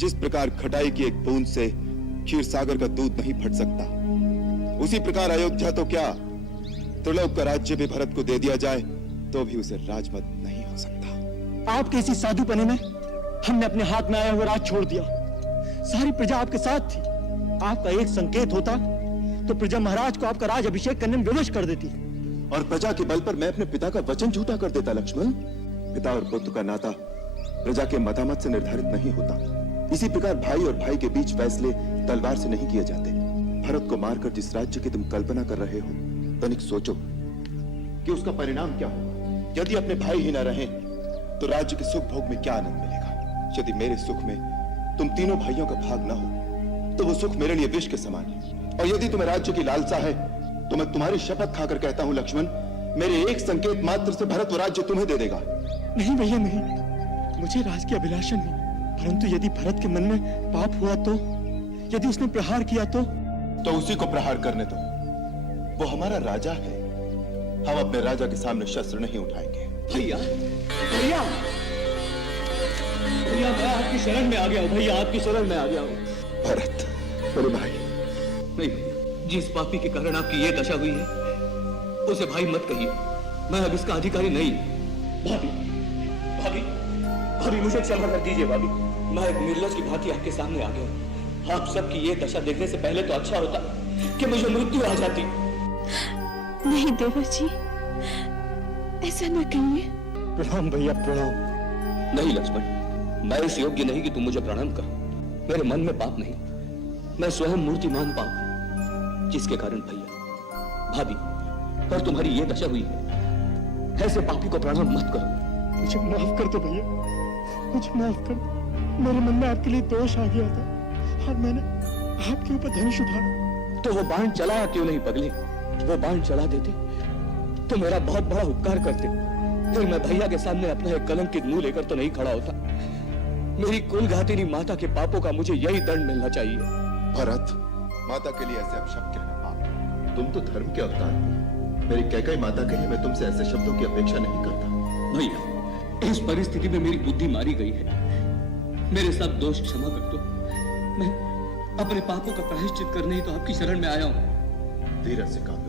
जिस प्रकार खटाई की एक बूंद से क्षीर सागर का दूध नहीं फट सकता, उसी प्रकार अयोध्या तो क्या त्रिलोक का राज्य भी भरत को दे दिया जाए तो भी उसे राजमत नहीं हो सकता। आपके इसी साधुपने में हमने अपने हाथ में आया हुआ राज छोड़ दिया। सारी प्रजा आपके साथ थी। आपका एक संकेत होता तो प्रजा महाराज को आपका राज अभिषेक करने में विवश कर देती, और प्रजा के बल पर मैं अपने पिता का वचन झूठा कर देता। लक्ष्मण, पिता और पुत्र का नाता प्रजा के मतामत से निर्धारित नहीं होता। इसी प्रकार भाई और भाई के बीच फैसले तलवार से नहीं किए जाते। भरत को मारकर जिस राज्य की तुम कल्पना कर रहे हो, तनिक सोचो कि उसका परिणाम क्या होगा। यदि अपने भाई ही न रहे तो राज्य के सुख भोग में क्या आनंद मिलेगा। यदि मेरे सुख में तुम तीनों भाइयों का भाग न हो तो वो सुख मेरे लिए विष के समान है। और यदि तुम्हें राज्य की लालसा है तो मैं तुम्हारी शपथ खाकर कहता हूं लक्ष्मण, मेरे एक संकेत मात्र से भरत वो राज्य तुम्हें दे देगा। नहीं भैया नहीं, मुझे राज की अभिलाषा नहीं, परंतु यदि भरत के मन में पाप हुआ तो, यदि उसने प्रहार किया तो उसी को प्रहार करने दो। वो हमारा राजा है, हम अपने राजा के सामने शस्त्र नहीं उठाएंगे। भैया भैया भैया, मैं आपकी शरण में आ गया हूँ। भैया आपकी शरण में आ गया हूँ। भरत मेरे भाई। नहीं, जिस पापी के कारण आपकी ये दशा हुई है उसे भाई मत कहिए। मैं अब इसका अधिकारी नहीं। भाभी भाभी भाभी, मुझे क्षमा कर दीजिए भाभी। मैं एक निर्लज की भांति आपके सामने आ गया हूँ। आप सबकी ये दशा देखने से पहले तो अच्छा होता कि मुझे मृत्यु आ जाती। नहीं देवर जी, ऐसा न कहिए। प्रणाम भैया प्रणाम। नहीं लक्ष्मण, मैं इस योग्य नहीं कि तुम मुझे प्रणाम करो। मेरे मन में पाप नहीं, मैं स्वयं मूर्तिमान पाप हूं, जिसके कारण भैया भाभी पर तुम्हारी ये दशा हुई है। ऐसे पापी को प्रणाम मत करो। मुझे माफ कर दो भैया, मुझे माफ कर दो। मेरे मन में आपके लिए दोष आ गया था और मैंने आपके ऊपर धनुष उठाया। तो वो बाण चलाया क्यों नहीं पगले? वो बाण चला देते तो मेरा बहुत बड़ा उपकार करते। फिर मैं भैया के सामने अपना एक कलंकित मुंह लेकर तो नहीं खड़ा होता। मेरी कुलघातिनी माता के पापों का मुझे यही दंड मिलना चाहिए। भरत, माता के लिए ऐसे अपशब्द कहना पाप। तुम तो धर्म के अवतार हो। मेरी कैकई माता के लिए मैं तुमसे ऐसे शब्दों की अपेक्षा नहीं करता। भैया, इस परिस्थिति में मेरी बुद्धि मारी गई है। मेरे सब दोष क्षमा कर दो। मैं अपने पापों का प्रायश्चित करने ही तो आपकी शरण में आया हूं। धीरज से काम